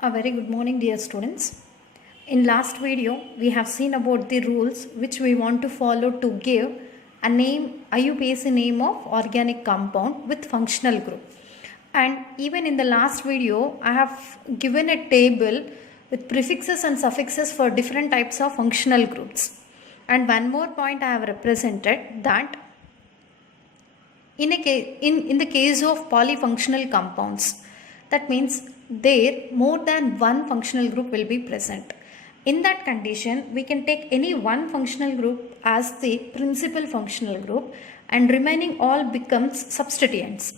A very good morning, dear students. In last video, we have seen about the rules which we want to follow to give a name, IUPAC name of organic compound with functional group. And even in the last video, I have given a table with prefixes and suffixes for different types of functional groups. And one more point I have represented that in the case of polyfunctional compounds, that means there more than one functional group will be present. In that condition, we can take any one functional group as the principal functional group and remaining all becomes substituents.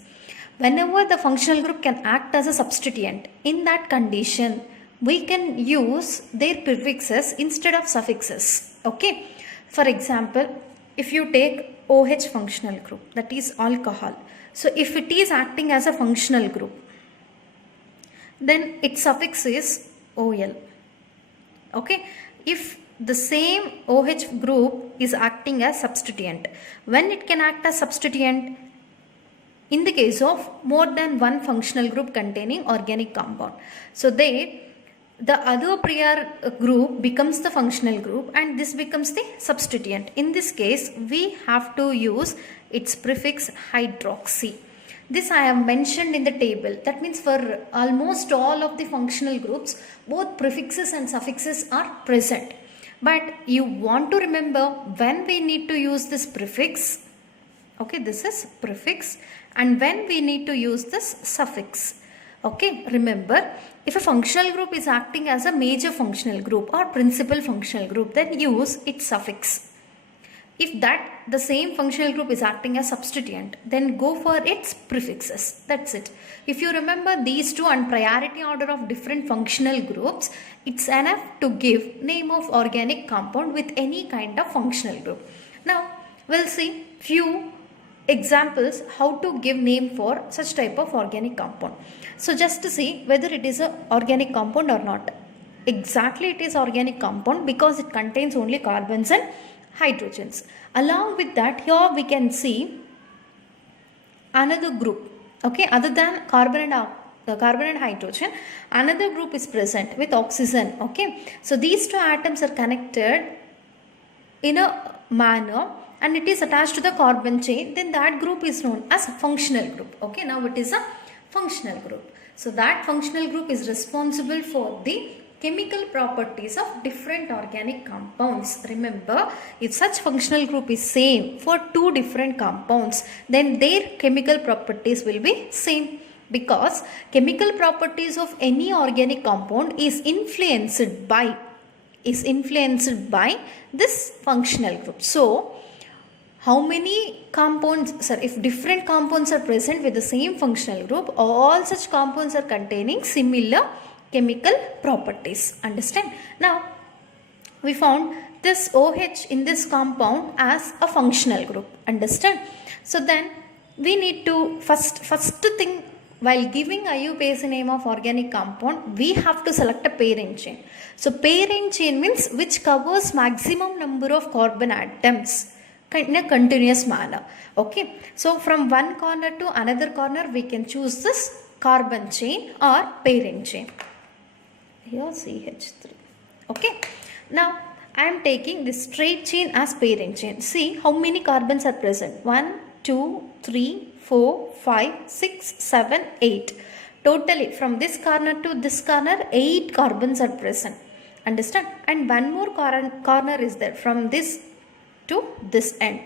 Whenever the functional group can act as a substituent, in that condition, we can use their prefixes instead of suffixes. Okay. For example, if you take OH functional group, that is alcohol. So if it is acting as a functional group, then its suffix is OL. Okay. If the same OH group is acting as substituent, when it can act as substituent? In the case of more than one functional group containing organic compound. So there, the other prior group becomes the functional group and this becomes the substituent. In this case, we have to use its prefix hydroxy. This I have mentioned in the table. That means for almost all of the functional groups, both prefixes and suffixes are present. But you want to remember when we need to use this prefix. Okay, this is prefix, and when we need to use this suffix. Okay, remember, if a functional group is acting as a major functional group or principal functional group, then use its suffix. If that the same functional group is acting as substituent, then go for its prefixes. That's it. If you remember these two and priority order of different functional groups, it's enough to give name of organic compound with any kind of functional group. Now, we'll see few examples how to give name for such type of organic compound. So just to see whether it is an organic compound or not. Exactly, it is organic compound because it contains only carbons and hydrogens. Along with that, here we can see another group. Okay, other than carbon and hydrogen, another group is present with oxygen. Okay, so these two atoms are connected in a manner and it is attached to the carbon chain, then that group is known as a functional group. Okay, now it is a functional group. So that functional group is responsible for the chemical properties of different organic compounds. Remember, if such functional group is same for two different compounds, then their chemical properties will be same, because chemical properties of any organic compound is influenced by this functional group. So how many compounds, if different compounds are present with the same functional group, all such compounds are containing similar chemical properties. Understand? Now, we found this OH in this compound as a functional group. Understand? So then we need to first thing, while giving IUPAC name of organic compound, we have to select a parent chain. So parent chain means which covers maximum number of carbon atoms in a continuous manner. Okay, so from one corner to another corner we can choose this carbon chain or parent chain. Here CH3. Okay, now I am taking this straight chain as parent chain. See how many carbons are present. 1, 2, 3, 4, 5, 6, 7, 8. Totally from this corner to this corner 8 carbons are present. Understand? And one more corner is there from this to this end.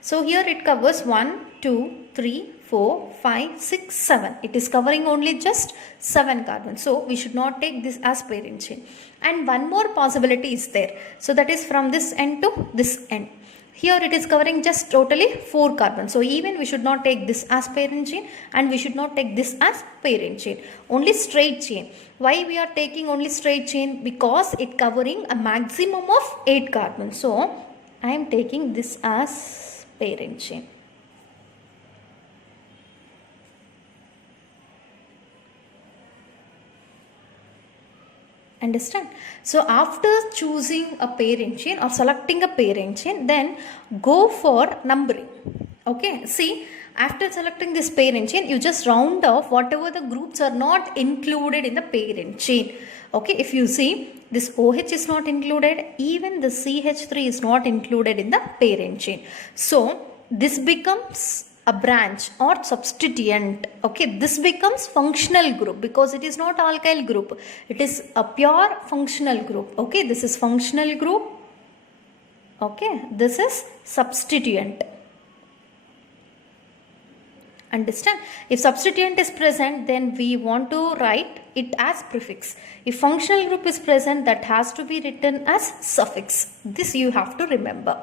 So here it covers 1, 2, 3, 4, 5, 6, 7. It is covering only just 7 carbons. So we should not take this as parent chain. And one more possibility is there. So that is from this end to this end. Here it is covering just totally 4 carbons. So even we should not take this as parent chain and we should not take this as parent chain. Only straight chain. Why we are taking only straight chain? Because it covering a maximum of 8 carbons. So I am taking this as parent chain. Understand? So after choosing a parent chain or selecting a parent chain, then go for numbering. Okay, see After selecting this parent chain, you just round off whatever the groups are not included in the parent chain. Okay, if you see, this OH is not included, even the CH3 is not included in the parent chain. So this becomes a branch or substituent. Okay, this becomes functional group because it is not alkyl group. It is a pure functional group. Okay, this is functional group. Okay, this is substituent. Understand? If substituent is present, then we want to write it as prefix. If functional group is present, that has to be written as suffix. This you have to remember.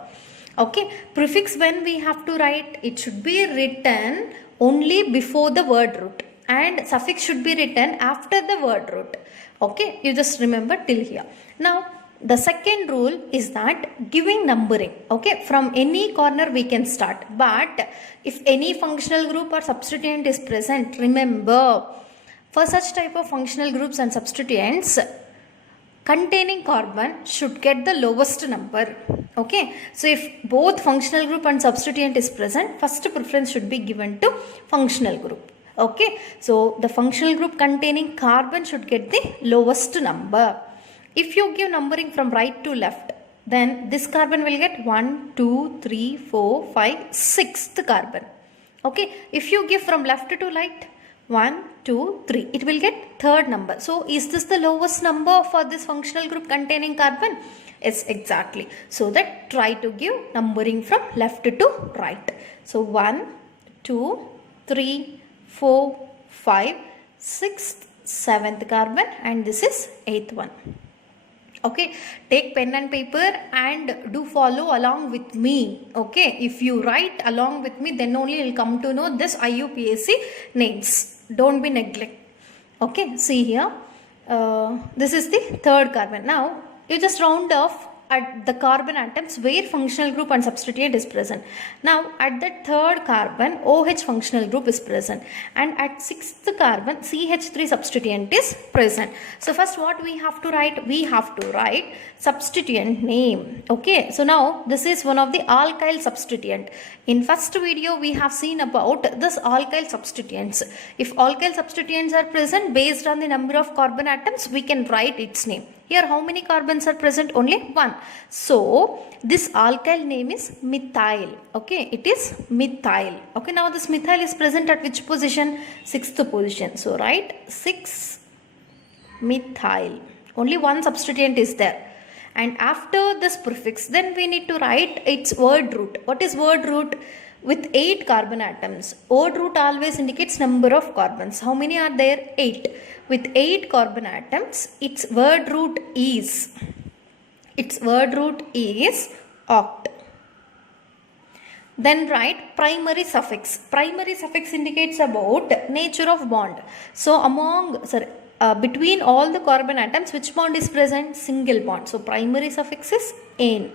Okay, prefix, when we have to write, it should be written only before the word root, and suffix should be written after the word root. Okay, you just remember till here. Now the second rule is that giving numbering. Okay, from any corner we can start, but if any functional group or substituent is present, remember, for such type of functional groups and substituents, containing carbon should get the lowest number. Okay, so if both functional group and substituent is present, first preference should be given to functional group. Okay, so the functional group containing carbon should get the lowest number. If you give numbering from right to left, then this carbon will get 1, 2, 3, 4, 5, 6th carbon. Okay, if you give from left to right, 1, 2, 3, it will get third number. So is this the lowest number for this functional group containing carbon? Yes, exactly. So that try to give numbering from left to right. So 1, 2, 3, 4, 5, 6th, 7th carbon, and this is 8th one. Okay, take pen and paper and do follow along with me. Okay, if you write along with me, then only you'll come to know this IUPAC names. Don't be neglect. Okay, see here, this is the third carbon. Now you just round off at the carbon atoms where functional group and substituent is present. Now at the third carbon, OH functional group is present, and at 6th carbon, CH3 substituent is present. So first what we have to write? We have to write substituent name. Okay, so now this is one of the alkyl substituent. In first video we have seen about this alkyl substituents. If alkyl substituents are present, based on the number of carbon atoms, we can write its name. Here how many carbons are present? Only 1. So this alkyl name is methyl. Okay, it is methyl. Okay, now this methyl is present at which position? 6th position. So write 6 methyl. Only one substituent is there. And after this prefix, then we need to write its word root. What is word root? With 8 carbon atoms. Word root always indicates number of carbons. How many are there? 8. With 8 carbon atoms, its word root is oct. Then write primary suffix. Primary suffix indicates about nature of bond. So between all the carbon atoms, which bond is present? Single bond. So primary suffix is ane.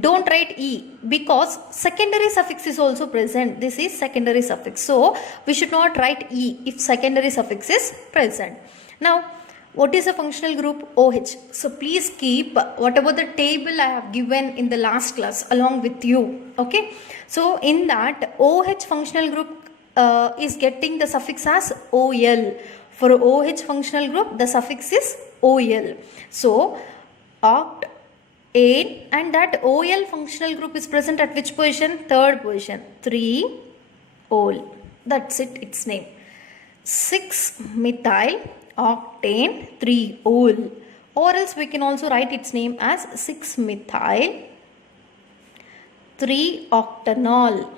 Don't write E because secondary suffix is also present. This is secondary suffix. So we should not write E if secondary suffix is present. Now what is a functional group? OH. So please keep whatever the table I have given in the last class along with you. Okay. So in that, OH functional group is getting the suffix as OL. For OH functional group, the suffix is OL. So oct, ane, and that OL functional group is present at which position? Third position. 3 ol. That's it, its name. 6 methyl octane 3 ol. Or else we can also write its name as 6 methyl 3 octanol.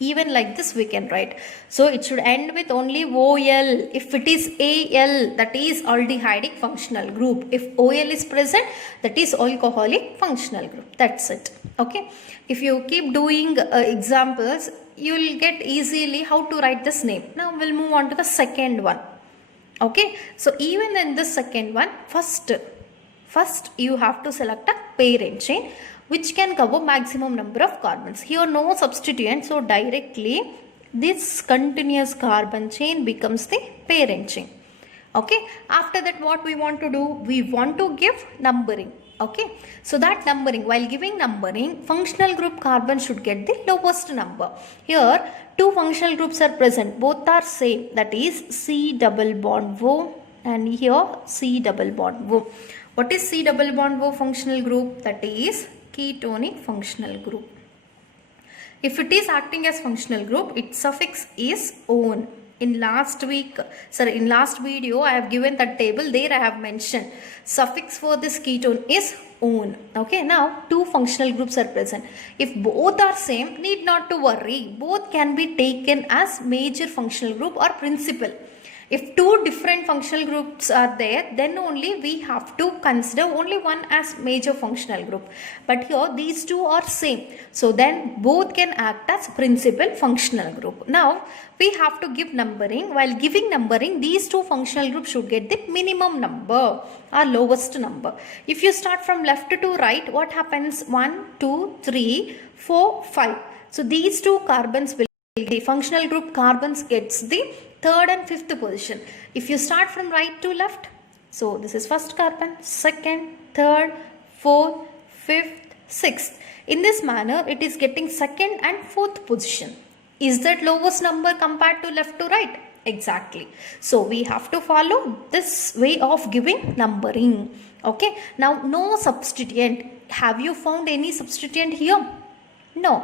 Even like this we can write. So it should end with only OL. If it is AL, that is aldehydic functional group. If OL is present, that is alcoholic functional group. That's it. Okay. If you keep doing examples, you will get easily how to write this name. Now we'll move on to the second one. Okay. So even in this second one, first you have to select a parent chain which can cover maximum number of carbons. Here no substituent, so directly this continuous carbon chain becomes the parent chain. Okay, after that what we want to do, we want to give numbering. Okay, so that numbering, while giving numbering, functional group carbon should get the lowest number. Here two functional groups are present, both are same, that is C double bond O and here C double bond O. What is C double bond O functional group? That is ketonic functional group. If it is acting as functional group, its suffix is -one. In last video I have given that table, there I have mentioned suffix for this ketone is -one. Okay, now two functional groups are present. If both are same, need not to worry, both can be taken as major functional group or principal. If two different functional groups are there, then only we have to consider only one as major functional group. But here these two are same. So then both can act as principal functional group. Now we have to give numbering. While giving numbering, these two functional groups should get the minimum number or lowest number. If you start from left to right, what happens? 1, 2, 3, 4, 5. So these two carbons will, the functional group carbons gets the third and fifth position. If you start from right to left, so this is first carbon, second, third, fourth, fifth, sixth. In this manner, it is getting second and fourth position. Is that lowest number compared to left to right? Exactly. So we have to follow this way of giving numbering. Okay. Now no substituent. Have you found any substituent here? No.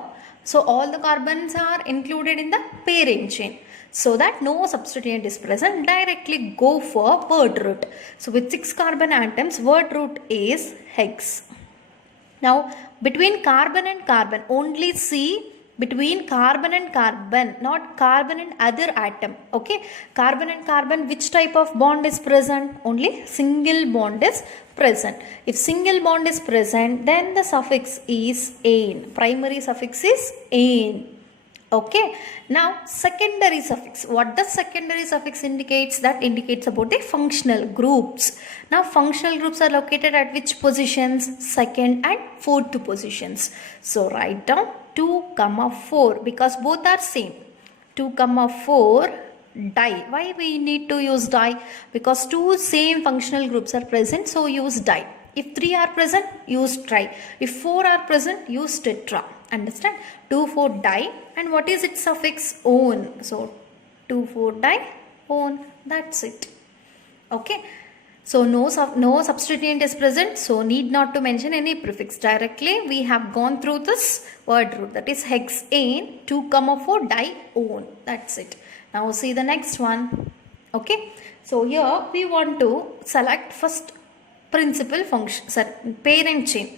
So all the carbons are included in the parent chain. So that no substituent is present, directly go for word root. So with 6 carbon atoms, word root is hex. Now between carbon and carbon, only see between carbon and carbon, not carbon and other atom. Okay, carbon and carbon, which type of bond is present? Only single bond is present. If single bond is present, then the suffix is -ane. Primary suffix is -ane. Okay, now secondary suffix. What does secondary suffix indicates? That indicates about the functional groups. Now functional groups are located at which positions? Second and fourth positions. So write down 2, 4 because both are same. 2, 4 di. Why we need to use di? Because two same functional groups are present, so use di. If 3 are present, use tri. If 4 are present, use tetra. Understand? 2, 4 di. And what is its suffix? -one. So 2, 4 di, -one. That's it. Okay. So no substituent is present. So need not to mention any prefix. Directly we have gone through this word root. That is hexane. 2, 4 di, -one. That's it. Now see the next one. Okay. So here we want to select first principal function, parent chain.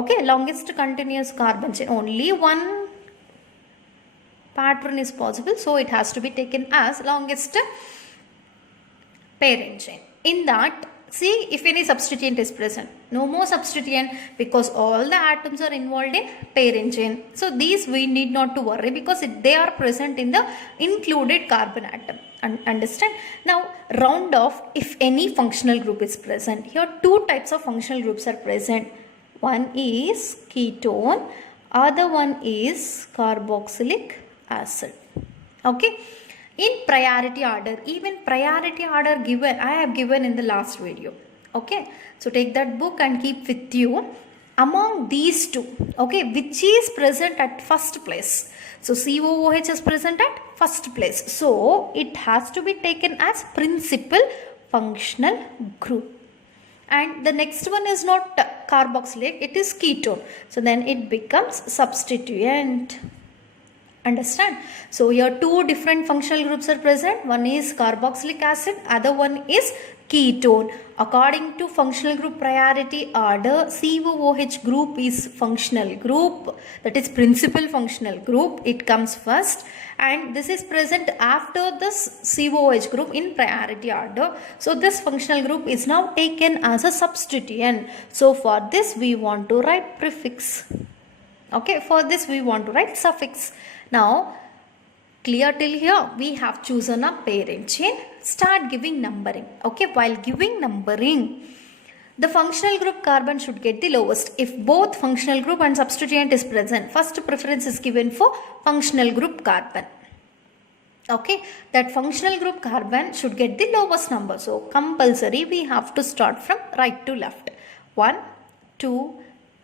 Okay, longest continuous carbon chain. Only one pattern is possible, so it has to be taken as longest parent chain. In that, see if any substituent is present. No more substituent because all the atoms are involved in parent chain. So these we need not to worry because they are present in the included carbon atom. Understand? Now round off if any functional group is present. Here two types of functional groups are present. One is ketone, other one is carboxylic acid. Okay. In priority order, even priority order given, I have given in the last video. Okay. So take that book and keep with you. Among these two, okay, which is present at first place? So COOH is present at first place. So it has to be taken as principal functional group. And the next one is not carboxylic, it is ketone. So then it becomes substituent. Understand? So here two different functional groups are present. One is carboxylic acid, other one is ketone. According to functional group priority order, COOH group is functional group, that is principal functional group. It comes first and this is present after this COOH group in priority order. So this functional group is now taken as a substituent. So for this we want to write prefix. Okay, for this we want to write suffix. Now clear till here? We have chosen a parent chain. Start giving numbering. Okay, while giving numbering, the functional group carbon should get the lowest. If both functional group and substituent is present, first preference is given for functional group carbon. Okay, that functional group carbon should get the lowest number. So compulsory we have to start from right to left. 1, 2,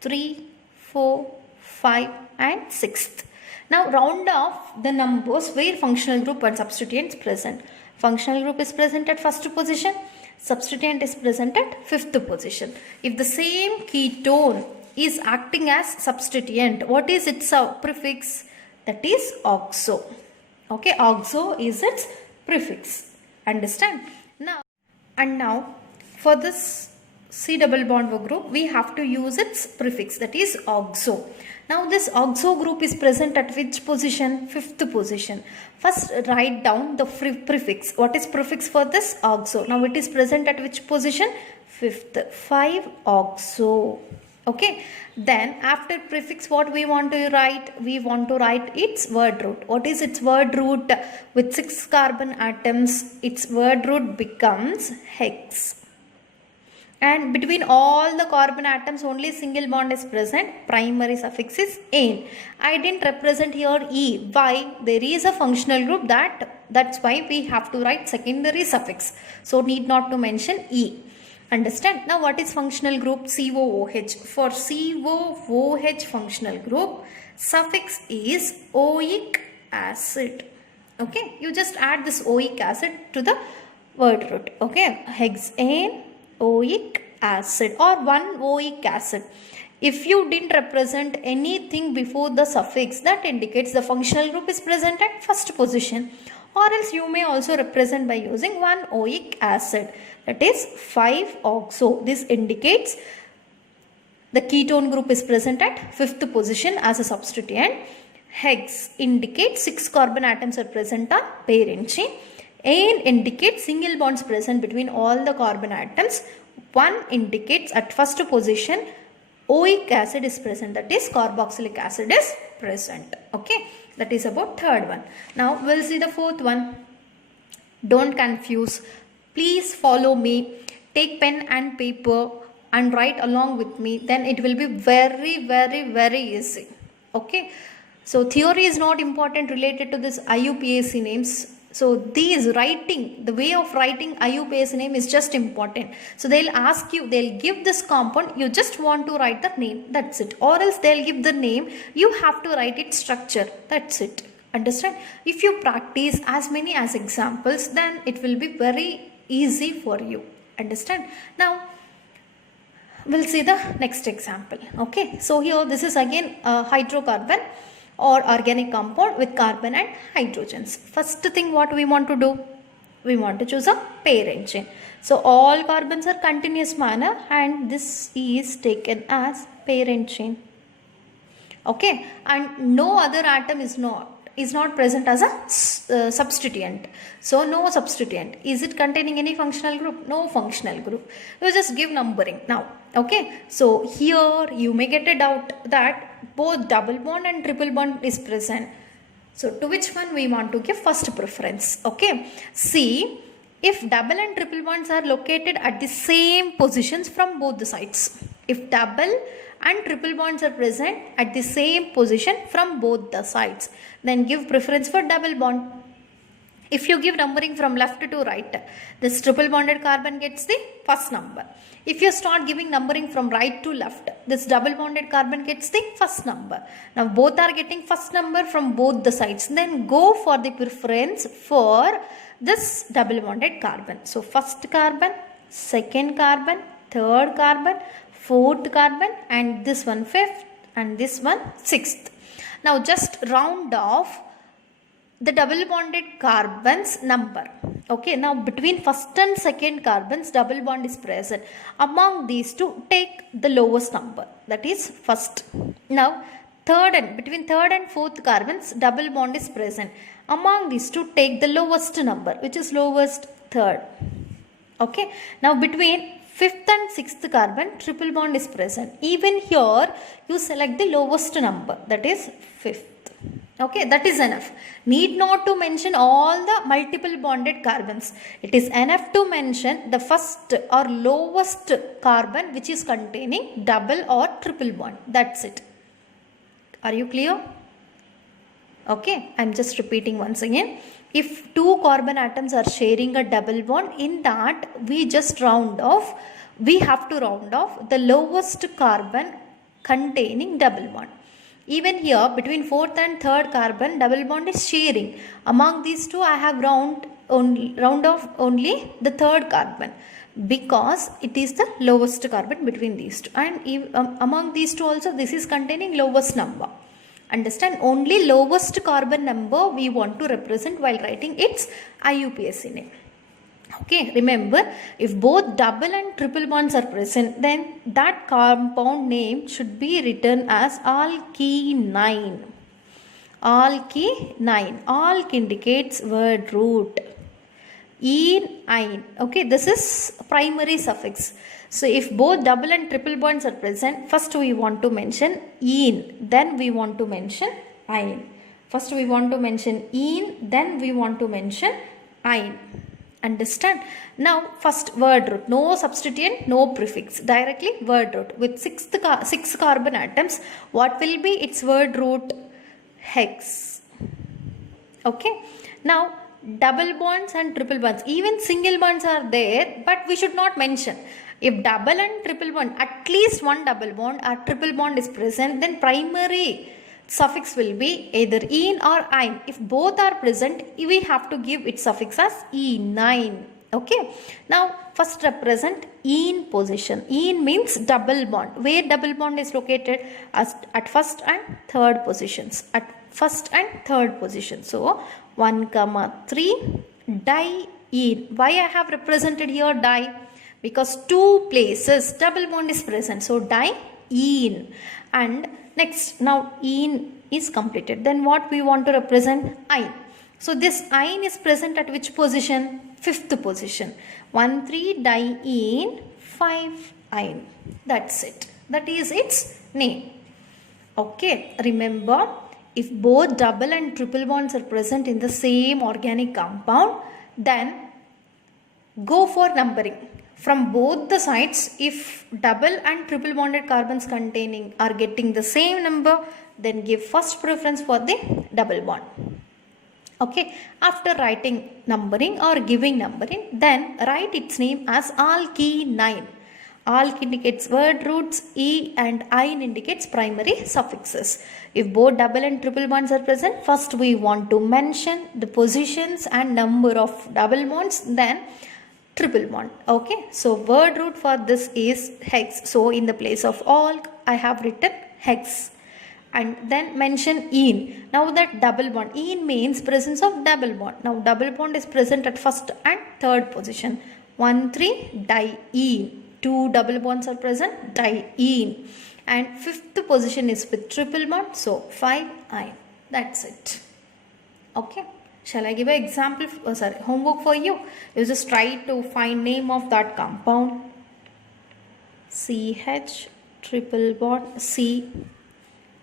3, 4, 5 and 6th. Now round off the numbers where functional group and substituent is present. Functional group is present at first position. Substituent is present at fifth position. If the same ketone is acting as substituent, what is its prefix? That is oxo. Okay, oxo is its prefix. Understand? Now for this C double bond group, we have to use its prefix, that is oxo. Now this oxo group is present at which position? Fifth position. First write down the prefix. What is prefix for this? Oxo. Now it is present at which position? Fifth. 5-oxo. Okay. Then after prefix, what we want to write? We want to write its word root. What is its word root? With 6 carbon atoms, its word root becomes hex. And between all the carbon atoms, only single bond is present. Primary suffix is ane. I didn't represent here E. Why? There is a functional group, that's why we have to write secondary suffix. So need not to mention E. Understand? Now what is functional group? COOH. For COOH functional group, suffix is oic acid. Okay. You just add this oic acid to the word root. Okay. Hexane oic acid or 1-oic acid. If you didn't represent anything before the suffix, that indicates the functional group is present at first position, or else you may also represent by using 1-oic acid, that is 5-oxo. This indicates the ketone group is present at fifth position as a substituent. Hex indicates 6 carbon atoms are present on parent chain. Ane indicates single bonds present between all the carbon atoms. 1 indicates at first position oic acid is present, that is carboxylic acid is present. Okay, that is about third one. Now we'll see the fourth one. Don't confuse. Please follow me. Take pen and paper and write along with me. Then it will be very easy. Okay. So theory is not important related to this IUPAC names. So these writing, the way of writing IUPAC name is just important. So they'll ask you, they'll give this compound, you just want to write the name, that's it. Or else they'll give the name, you have to write its structure, that's it. Understand? If you practice as many as examples, then it will be very easy for you. Understand? Now we'll see the next example. Okay. So here this is again a hydrocarbon or organic compound with carbon and hydrogens. First thing what we want to do, we want to choose a parent chain. So all carbons are continuous manner and this is taken as parent chain. Okay, and no other atom is not present as a substituent. So no substituent. Is it containing any functional group? No functional group. You just give numbering now. Okay, so here you may get a doubt that both double bond and triple bond is present. So to which one we want to give first preference? Okay, see, if double and triple bonds are located at the same positions from both the sides. If double and triple bonds are present at the same position from both the sides, then give preference for double bond. If you give numbering from left to right, this triple bonded carbon gets the first number. If you start giving numbering from right to left, this double bonded carbon gets the first number. Now both are getting first number from both the sides. Then go for the preference for this double bonded carbon. So first carbon, second carbon, third carbon, fourth carbon, and this one fifth, and this one sixth. Now just round off the double bonded carbons number. Okay, now between first and second carbons double bond is present. Among these two, take the lowest number, that is first. Now between third and fourth carbons double bond is present. Among these two, take the lowest number, which is lowest, third. Okay, now between fifth and sixth carbon triple bond is present. Even here you select the lowest number, that is fifth. Okay, that is enough. Need not to mention all the multiple bonded carbons. It is enough to mention the first or lowest carbon which is containing double or triple bond. That's it. Are you clear? Okay, I am just repeating once again. If two carbon atoms are sharing a double bond, in that we have to round off the lowest carbon containing double bond. Even here between fourth and third carbon, double bond is sharing. Among these two I have round off only the third carbon, because it is the lowest carbon between these two, and among these two also this is containing lowest number. Understand, only lowest carbon number we want to represent while writing its IUPAC name. Okay, remember, if both double and triple bonds are present, then that compound name should be written as alkene. Alkene. Alk indicates word root. Ene. Okay, this is primary suffix. So if both double and triple bonds are present, first we want to mention ene, then we want to mention ine. First we want to mention ene, then we want to mention ine. Understand? Now first word root, no substituent, no prefix, directly word root. With six carbon atoms, what will be its word root? Hex. Okay, now double bonds and triple bonds, even single bonds are there, but we should not mention. If double and triple bond, at least one double bond or triple bond is present, then primary suffix will be either ene or ine. If both are present, we have to give its suffix as enine. Okay, now first represent ene position. Ene means double bond. Where double bond is located? At first and third positions. At first and third position. So 1,3 diene. Why I have represented here di? Because two places double bond is present, so diene. And next, now ene is completed, then what we want to represent? Ine. So this ine is present at which position? Fifth position. 1,3 diene 5-ine. That's it. That is its name. Okay, remember, if both double and triple bonds are present in the same organic compound, then go for numbering. From both the sides, if double and triple bonded carbons containing are getting the same number, then give first preference for the double bond. Okay, after writing numbering or giving numbering, then write its name as alkene. Alk indicates word roots, e and ine indicates primary suffixes. If both double and triple bonds are present, first we want to mention the positions and number of double bonds, then triple bond. Okay, so word root for this is hex. So in the place of alk, I have written hex. And then mention ene. Now that double bond, ene means presence of double bond. Now double bond is present at first and third position. 1,3 diene. Two double bonds are present, diene. And fifth position is with triple bond, so 5-ine. That's it. Okay. Shall I give an example, homework for you? You just try to find name of that compound. CH triple bond C.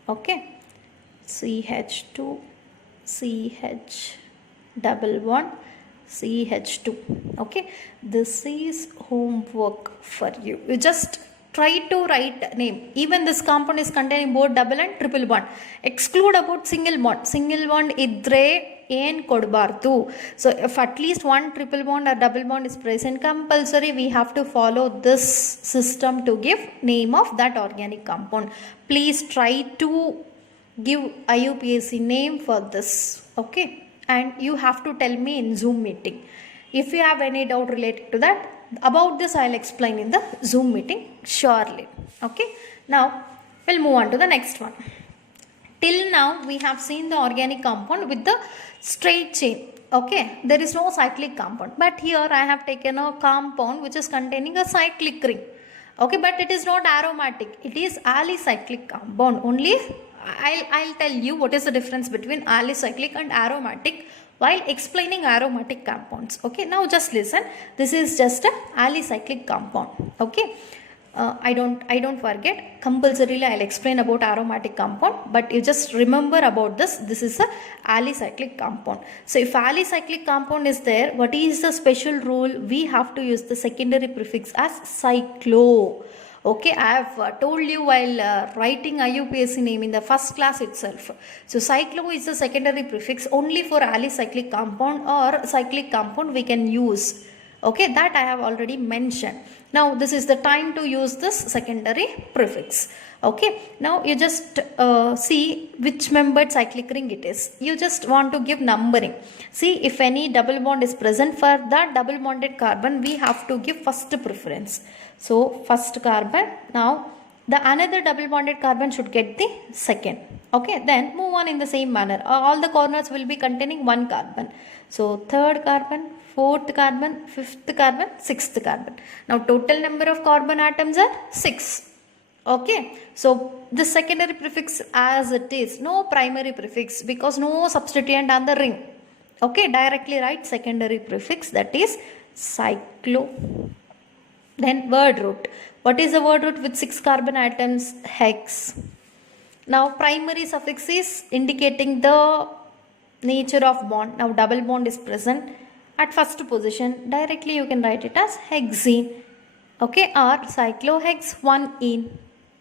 Okay. CH2 CH double bond CH2. Okay. This is homework for you. You just try to write name. Even this compound is containing both double and triple bond. Exclude about single bond. Single bond idre ಏನ್ ಕೊಡಬಾರ್ದು. So if at least one triple bond or double bond is present, compulsory we have to follow this system to give name of that organic compound. Please try to give IUPAC name for this. Okay, and you have to tell me in Zoom meeting. If you have any doubt related to that, about this I'll explain in the Zoom meeting surely. Okay, now we'll move on to the next one. Till now we have seen the organic compound with the straight chain. Okay, there is no cyclic compound, but here I have taken a compound which is containing a cyclic ring. Okay, but it is not aromatic, it is alicyclic compound. Only I'll tell you what is the difference between alicyclic and aromatic while explaining aromatic compounds. Okay, now just listen. This is just a alicyclic compound. Okay, I don't forget, compulsorily I'll explain about aromatic compound, but you just remember about this. This is a alicyclic compound. So if alicyclic compound is there, what is the special rule? We have to use the secondary prefix as cyclo. Okay, I have told you while writing IUPAC name in the first class itself. So cyclo is a secondary prefix only for alicyclic compound or cyclic compound we can use. Okay, that I have already mentioned. Now this is the time to use this secondary prefix. Okay, now you just see which membered cyclic ring it is. You just want to give numbering. See, if any double bond is present, for that double bonded carbon we have to give first preference. So first carbon, now the another double bonded carbon should get the second. Okay, then move on in the same manner. All the corners will be containing one carbon. So third carbon, fourth carbon, fifth carbon, sixth carbon. Now total number of carbon atoms are 6. Okay, so the secondary prefix as it is, no primary prefix because no substituent on the ring. Okay, directly write secondary prefix, that is cyclo. Then word root. What is the word root with 6 carbon atoms? Hex. Now primary suffix is indicating the nature of bond. Now double bond is present at first position. Directly you can write it as hexene. Okay, or cyclohex 1-ene.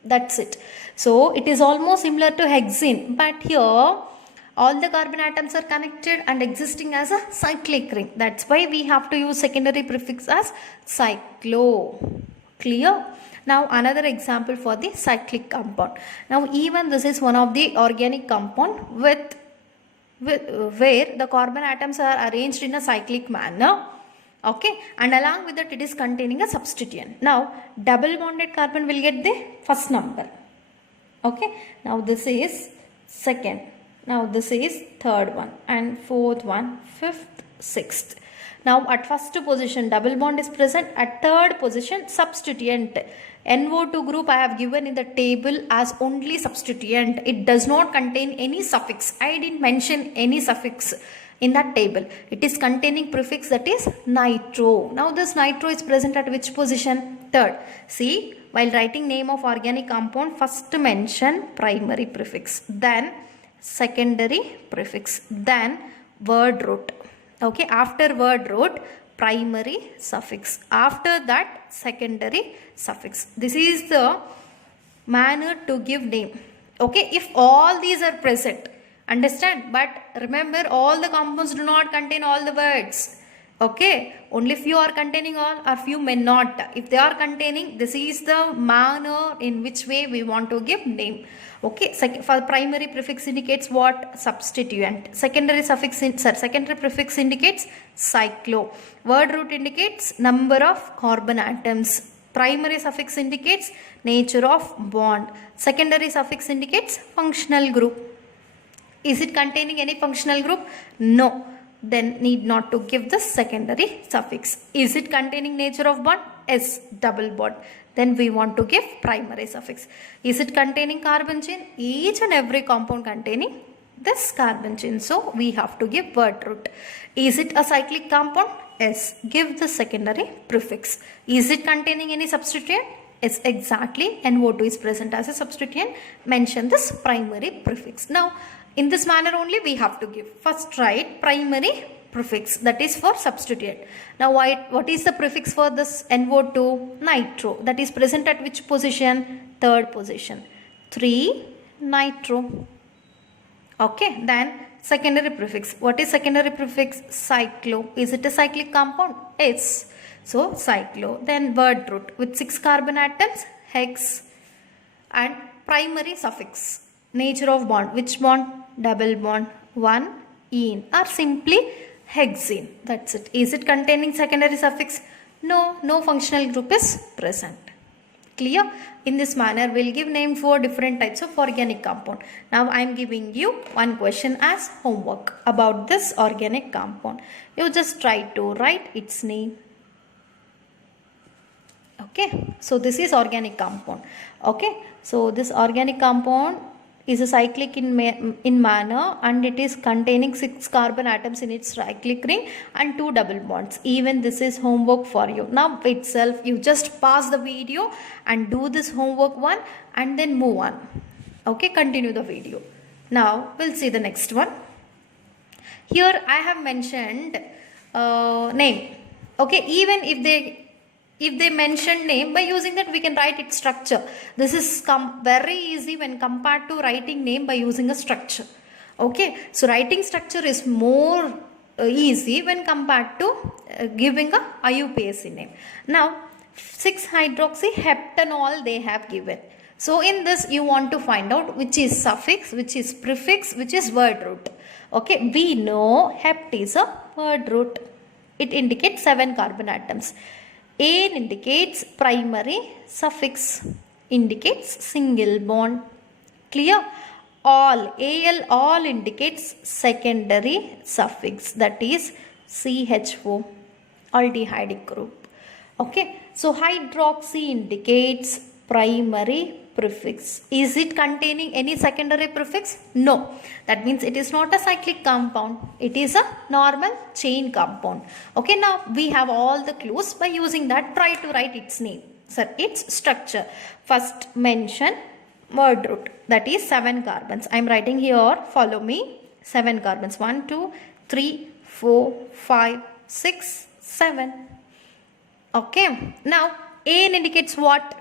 That's it. So it is almost similar to hexene, but here all the carbon atoms are connected and existing as a cyclic ring. That's why we have to use secondary prefix as cyclo. Clear? Now another example for the cyclic compound. Now even this is one of the organic compound with where the carbon atoms are arranged in a cyclic manner. Okay, and along with that it is containing a substituent. Now double bonded carbon will get the first number. Okay, now this is second. Now this is third one and fourth one, fifth, sixth. Now at first position double bond is present, at third position substituent. NO2 group I have given in the table as only substituent. It does not contain any suffix. I didn't mention any suffix in that table. It is containing prefix, that is nitro. Now this nitro is present at which position? Third. See, while writing name of organic compound, first mention primary prefix, then secondary prefix, then word root. Okay, after word root primary suffix, after that secondary suffix. This is the manner to give name. Okay, if all these are present, understand, but remember all the compounds do not contain all the words. Okay, only few are containing all or few may not. If they are containing, this is the manner in which way we want to give name. Okay, for primary prefix indicates what? Substituent. Secondary secondary prefix indicates cyclo. Word root indicates number of carbon atoms. Primary suffix indicates nature of bond. Secondary suffix indicates functional group. Is it containing any functional group? No. Then need not to give the secondary suffix. Is it containing nature of bond? Yes, double bond. Then we want to give primary suffix. Is it containing carbon chain? Each and every compound containing this carbon chain. So we have to give word root. Is it a cyclic compound? Yes. Give the secondary prefix. Is it containing any substituent? Yes, exactly. NO2 is present as a substituent. Mention this primary prefix. Now in this manner only we have to give. First write primary prefix, that is for substituent. Now what is the prefix for this NO2? Nitro. That is present at which position? Third position. 3 nitro. Okay, then secondary prefix. What is secondary prefix? Cyclo. Is it a cyclic compound? Yes. So cyclo. Then word root with 6 carbon atoms, hex, and primary suffix. Nature of bond. Which bond? Double bond. 1-ene or simply hexene. That's it. Is it containing secondary suffix? No. No functional group is present. Clear? In this manner we'll give name for different types of organic compound. Now I am giving you one question as homework about this organic compound. You just try to write its name. Okay, so this is organic compound. Okay, so this organic compound is a cyclic in manner and it is containing 6 carbon atoms in its cyclic ring and 2 double bonds. Even this is homework for you. Now itself you just pause the video and do this homework one and then move on. Okay, continue the video. Now we'll see the next one. Here I have mentioned name. Okay, even if they if they mention name, by using that we can write its structure. This is very easy when compared to writing name by using a structure. Okay, so writing structure is more easy when compared to giving a IUPAC name. Now 6-hydroxyheptanol they have given. So in this you want to find out which is suffix, which is prefix, which is word root. Okay, we know hept is a word root. It indicates 7 carbon atoms. An indicates primary, suffix indicates single bond. Clear? All, Al, all indicates secondary suffix, that is CHO, aldehydic group. Okay, so hydroxy indicates primary prefix. Is it containing any secondary prefix? No. That means it is not a cyclic compound. It is a normal chain compound. Okay, now we have all the clues. By using that, try to write its name, its structure. First mention word root, that is 7 carbons. I am writing here, follow me. 7 carbons, 1, 2, 3, 4, 5, 6, 7. Okay, now An indicates what?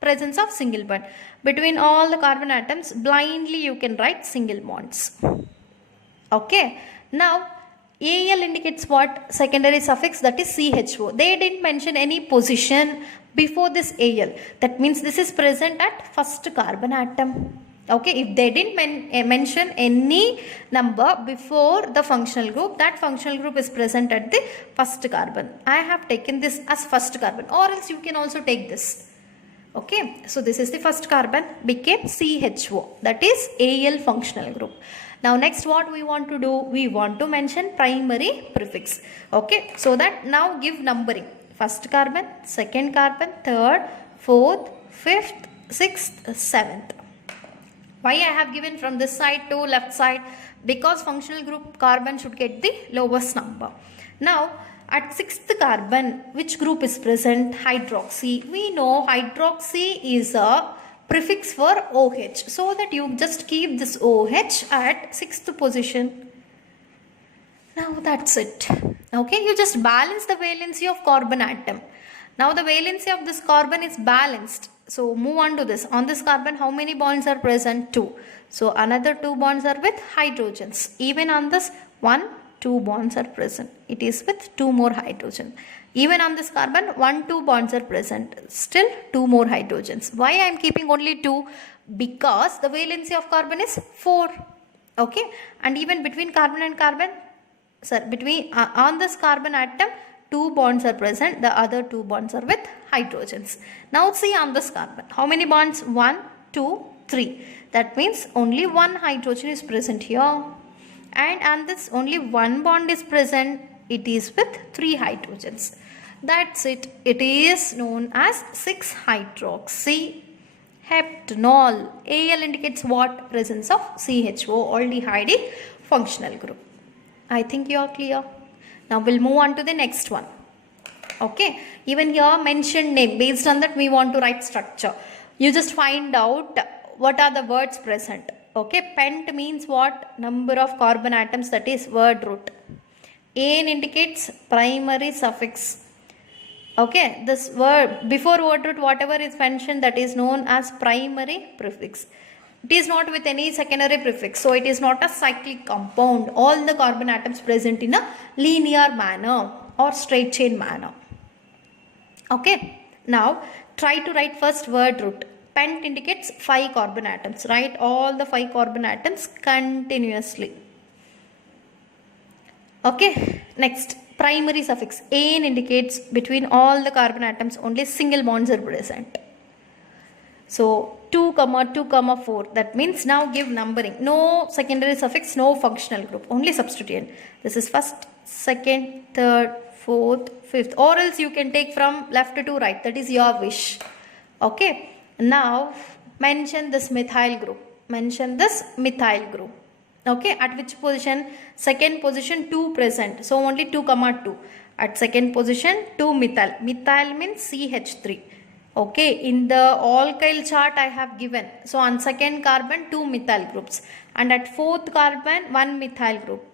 Presence of single bond. Between all the carbon atoms, blindly you can write single bonds. Okay, now Al indicates what? Secondary suffix, that is CHO. They didn't mention any position before this Al. That means this is present at first carbon atom. Okay, if they didn't mention any number before the functional group, that functional group is present at the first carbon. I have taken this as first carbon, or else you can also take this. Okay, so this is the first carbon, became CHO, that is Al functional group. Now next what we want to do, we want to mention primary prefix. Okay, so that now give numbering. First carbon, second carbon, third, fourth, fifth, sixth, 7th. Why I have given from this side to left side? Because functional group carbon should get the lowest number. Now at 6th carbon, which group is present? Hydroxy. We know hydroxy is a prefix for OH. So that you just keep this OH at 6th position. Now that's it. Okay, you just balance the valency of carbon atom. Now the valency of this carbon is balanced. So move on to this. On this carbon, how many bonds are present? 2. So another 2 bonds are with hydrogens. Even on this 1, 2 bonds are present. It is with 2 more hydrogen. Even on this carbon, 1, 2 bonds are present. Still 2 more hydrogens. Why I am keeping only 2? Because the valency of carbon is 4. Okay, and even between carbon and carbon, between on this carbon atom, 2 bonds are present. The other 2 bonds are with hydrogens. Now see on this carbon, how many bonds? 1, 2, 3. That means only 1 hydrogen is present here. And on this only 1 bond is present. It is with 3 hydrogens. That's it. It is known as 6-hydroxyheptanol. Al indicates what? Presence of CHO, aldehyde functional group. I think you are clear. Now we'll move on to the next one. Okay, even here mention name. Based on that we want to write structure. You just find out what are the words present. Okay, pent means what? Number of carbon atoms, that is word root. An indicates primary suffix. Okay, this word before word root whatever is mentioned, that is known as primary prefix. It is not with any secondary prefix, so it is not a cyclic compound. All the carbon atoms present in a linear manner or straight chain manner. Okay, now try to write first word root. Pent indicates 5 carbon atoms. Write all the 5 carbon atoms continuously. Okay, next primary suffix. An indicates between all the carbon atoms only single bonds are present. So 2, 2, 4. That means now give numbering. No secondary suffix, no functional group. Only substituent. This is first, second, third, fourth, fifth. Or else you can take from left to right. That is your wish. Okay. Now mention this methyl group. Mention this methyl group. Okay. At which position? Second position 2 present. So only 2, 2. At second position 2 methyl. Methyl means CH3. Okay, in the alkyl chart I have given. So on second carbon 2 methyl groups, and at fourth carbon 1 methyl group.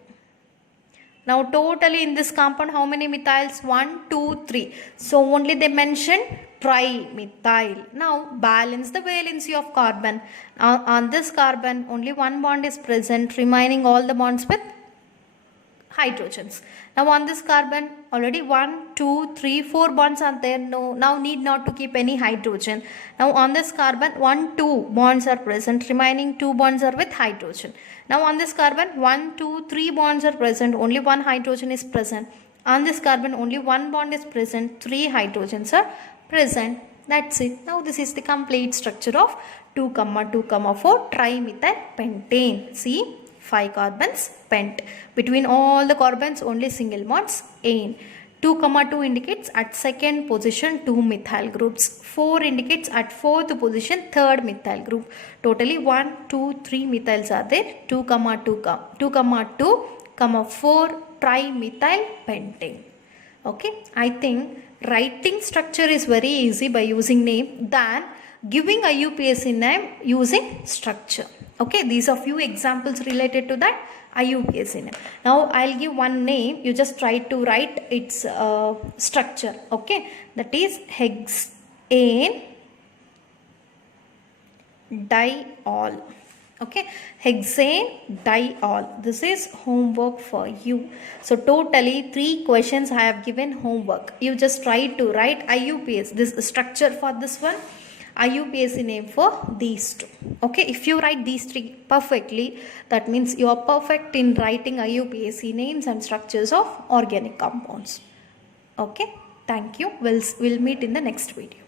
Now totally in this compound how many methyls? 1, 2, 3. So only they mentioned trimethyl. Now balance the valency of carbon. On this carbon only one bond is present, remaining all the bonds with hydrogens. Now on this carbon already 1, 2, 3, 4 bonds are there. No, now need not to keep any hydrogen. Now on this carbon 1, 2 bonds are present, remaining 2 bonds are with hydrogen. Now on this carbon 1, 2, 3 bonds are present, only one hydrogen is present. On this carbon only one bond is present, 3 hydrogens are present. That's it. Now this is the complete structure of 2, 2, 4 trimethyl pentane. See, 5 carbons pent. Between all the carbons only single bonds ane. 2, 2 indicates at second position 2 methyl groups. 4 indicates at fourth position third methyl group. Totally 1, 2, 3 methyls are there. 2, 2, 4 trimethyl pentane. Okay, I think writing structure is very easy by using name than giving IUPAC name using structure. Okay, these are few examples related to that IUPAC name. Now I'll give one name, you just try to write its structure. Okay, that is hexane diol. Okay, hexane diol. This is homework for you. So totally 3 questions I have given homework. You just try to write IUPAC, this structure for this one, IUPAC name for these 2. Okay, if you write these 3 perfectly, that means you are perfect in writing IUPAC names and structures of organic compounds. Okay, thank you. We'll meet in the next video.